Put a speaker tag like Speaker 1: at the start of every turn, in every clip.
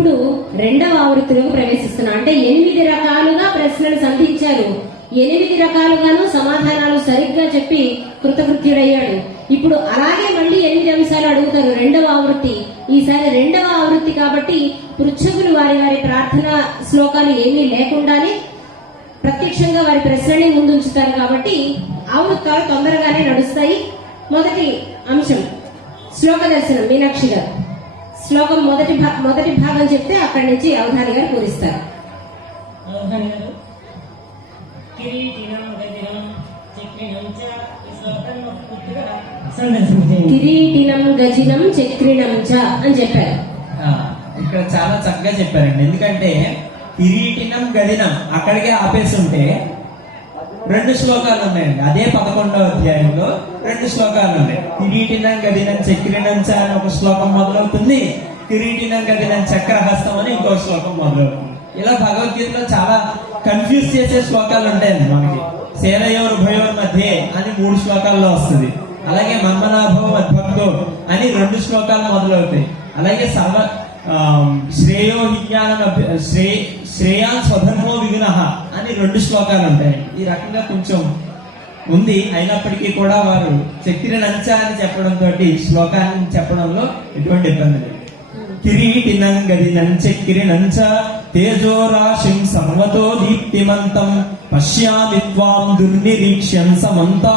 Speaker 1: ఇప్పుడు రెండవ ఆవృత్తిలోకి ప్రవేశిస్తున్నాం. అంటే ఎనిమిది రకాలుగా ప్రశ్నలు సంధించారు. ఎనిమిది రకాలుగాను సమాధానాలు సరిగ్గా చెప్పి కృతకృత్యుడయ్యాడు. ఇప్పుడు అలాగే మళ్ళీ ఎనిమిది అంశాలు అడుగుతారు రెండవ ఆవృత్తి. ఈసారి రెండవ ఆవృత్తి కాబట్టి పృచ్ఛకులు వారి వారి ప్రార్థన శ్లోకాలు ఏమీ లేకుండానే ప్రత్యక్షంగా వారి ప్రశ్నని ముందుంచుతారు కాబట్టి ఆవృత్తాలు తొందరగానే నడుస్తాయి. మొదటి అంశం శ్లోక దర్శనం మీనాక్షి గారు. శ్లోకం మొదటి మొదటి భాగం చెప్తే అక్కడి నుంచి అవధాని గారు పూరిస్తారు.
Speaker 2: కిరీటినం గదినం చక్రినం చ
Speaker 1: గజినం అని చెప్పారు.
Speaker 3: ఆ, ఇక్కడ చాలా చక్కగా చెప్పారండి. ఎందుకంటే కిరీటినం గదినం అక్కడికే ఆపేసి ఉంటే రెండు శ్లోకాలు ఉన్నాయండి అదే పదకొండవ అధ్యాయంలో రెండు శ్లోకాలు ఉన్నాయి. కిరీటినం గదినం చక్రినంచ అని ఒక శ్లోకం మొదలవుతుంది. కిరీటినం గదినం చక్రహస్తం అని ఇంకో శ్లోకం మొదలవుతుంది. ఇలా భగవద్గీతలో చాలా కన్ఫ్యూజ్ చేసే శ్లోకాలు ఉంటాయండి మనకి. సేనయోర్ భయోర్ మధ్య అని మూడు శ్లోకాల్లో వస్తుంది. అలాగే మన్మనాభో మధ్భక్తో అని రెండు శ్లోకాలు మొదలవుతాయి. అలాగే సర్వ శ్రేయో విజ్ఞానం శ్రే శ్రేయాన్ రెండు శ్లోకాలు ఉంటాయి. ఈ రకంగా కొంచెం ఉంది. అయినప్పటికీ కూడా వారు నంచ అని చెప్పడంతో శ్లోకాన్ని చెప్పడంలో ఎటువంటి ఇబ్బంది లేదు. కిరీటినం గదినం చక్రి నంచ తేజో రాశిం సర్వతో దీప్తిమంతం పశ్యామి త్వాం దుర్నిరీక్ష్యం సమంతా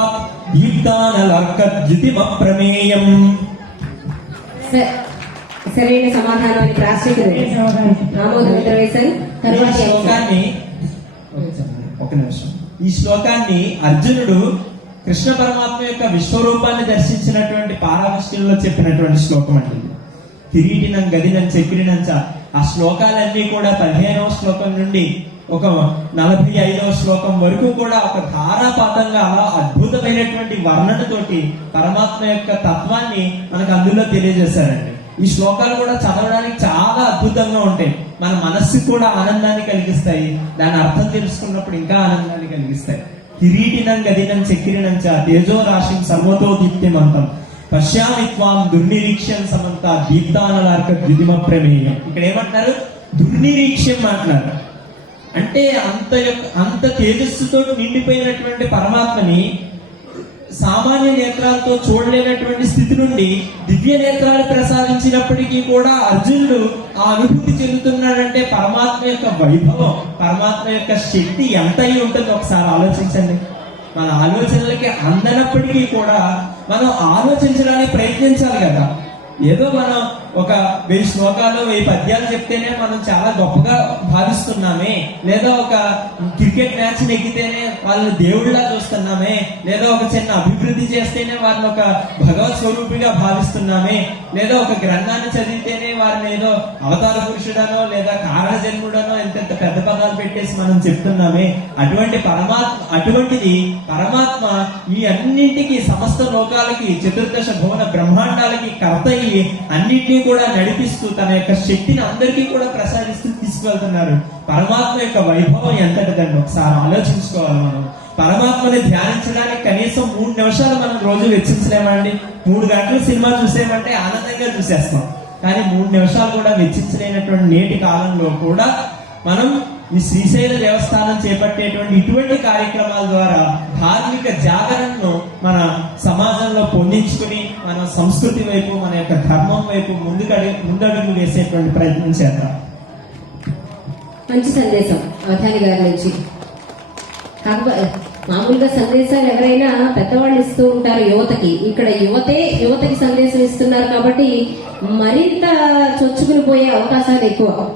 Speaker 3: దీప్తానలర్కద్యుతిమప్రమేయం
Speaker 1: సరైన సమాధానాన్ని వేశారు
Speaker 3: ఈ
Speaker 1: తరువాత
Speaker 3: శ్లోకాన్ని ఒక నిమిషం. ఈ శ్లోకాన్ని అర్జునుడు కృష్ణ పరమాత్మ యొక్క విశ్వరూపాన్ని దర్శించినటువంటి పారావష్యంలో చెప్పినటువంటి శ్లోకం అండి ఇది. కిరీటినం గదినం చెప్పినంచ. ఆ శ్లోకాలన్నీ కూడా పదిహేనవ శ్లోకం నుండి ఒక నలభై ఐదవ శ్లోకం వరకు కూడా ఒక ధారాపాతంగా అలా అద్భుతమైనటువంటి వర్ణనతోటి పరమాత్మ యొక్క తత్వాన్ని మనకు అందులో తెలియజేశారండి. ఈ శ్లోకాలు కూడా చదవడానికి చాలా అద్భుతంగా ఉంటాయి. మన మనస్సుకు కూడా ఆనందాన్ని కలిగిస్తాయి. దాని అర్థం తెలుసుకున్నప్పుడు ఇంకా ఆనందాన్ని కలిగిస్తాయి. కిరీటినం గదినం చక్రినంచ తేజో రాశిం సర్వతో దీప్తిమంతం. పశ్యామి త్వాం దుర్నిరీక్ష్యం సమంత దీప్తానలార్క ద్వితిమ ప్రమేయం. ఇక్కడ ఏమంటున్నారు? దుర్నిరీక్ష్యం అంటున్నారు. అంటే అంత యొక్క అంత తేజస్సుతో నిండిపోయినటువంటి పరమాత్మని సామాన్య నేత్రాలతో చూడలేనటువంటి స్థితి నుండి దివ్య నేత్రాలు ప్రసాదించినప్పటికీ కూడా అర్జునుడు ఆ అనుభూతి చెందుతున్నాడంటే పరమాత్మ యొక్క వైభవం పరమాత్మ యొక్క శక్తి ఎంత అయి ఉంటుందో ఒకసారి ఆలోచించండి. మన ఆలోచనలకి అందనప్పటికీ కూడా మనం ఆలోచించడానికి ప్రయత్నించాలి కదా. ఏదో మనం ఒక వెయ్యి శ్లోకాలు వెయ్యి పద్యాలు చెప్తేనే మనం చాలా గొప్పగా భావిస్తున్నామే. లేదా ఒక క్రికెట్ మ్యాచ్ నెగ్గితేనే వాళ్ళని దేవుడిలా చూస్తున్నామే. లేదా ఒక చిన్న అభివృద్ధి చేస్తేనే వారిని ఒక భగవత్ స్వరూపిగా భావిస్తున్నామే. లేదా ఒక గ్రంథాన్ని చదివితేనే వారిని ఏదో అవతార పురుషుడనో లేదా కారణజన్ముడనో ఎంత ఎంత పెద్ద పదాలు పెట్టేసి మనం చెప్తున్నామే. అటువంటి పరమాత్మ అటువంటిది పరమాత్మ ఈ అన్నింటికి సమస్త లోకాలకి చతుర్దశ భువన బ్రహ్మాండాలకి కర్త అయ్యి అన్నింటినీ కూడా నడిపిస్తూ తన యొక్క శక్తిని అందరికీ కూడా ప్రసాదిస్తూ తీసుకువెళ్తున్నారు. పరమాత్మ యొక్క వైభవం ఎంతటిదండి? ఒకసారి ఆలోచించుకోవాలి మనం. పరమాత్మని ధ్యానించడానికి కనీసం మూడు నిమిషాలు మనం రోజు వెచ్చించలేమండి మూడు గంటలు సినిమా చూసేమంటే ఆనందంగా చూసేస్తాం. కానీ మూడు నిమిషాలు కూడా వెచ్చించలేనటువంటి నేటి కాలంలో కూడా మనం ఈ శ్రీశైల దేవస్థానం చేపట్టేటువంటి ఇటువంటి కార్యక్రమాల ద్వారా ధార్మిక జాగరణను సమాజంలో మన సంస్కృతి వైపు మన యొక్క ధర్మం వైపు ముందుకడి ముందడుగు వేసేటువంటి ప్రయత్నం చేద్దాం.
Speaker 1: మంచి సందేశం అవధాని గారి నుంచి. కాకపోతే మామూలుగా సందేశాలు ఎవరైనా పెద్దవాళ్ళు ఇస్తూ ఉంటారు యువతకి. ఇక్కడ యువతే యువతకి సందేశం ఇస్తున్నారు కాబట్టి మరింత చొచ్చుకుని పోయే అవకాశాలు ఎక్కువ.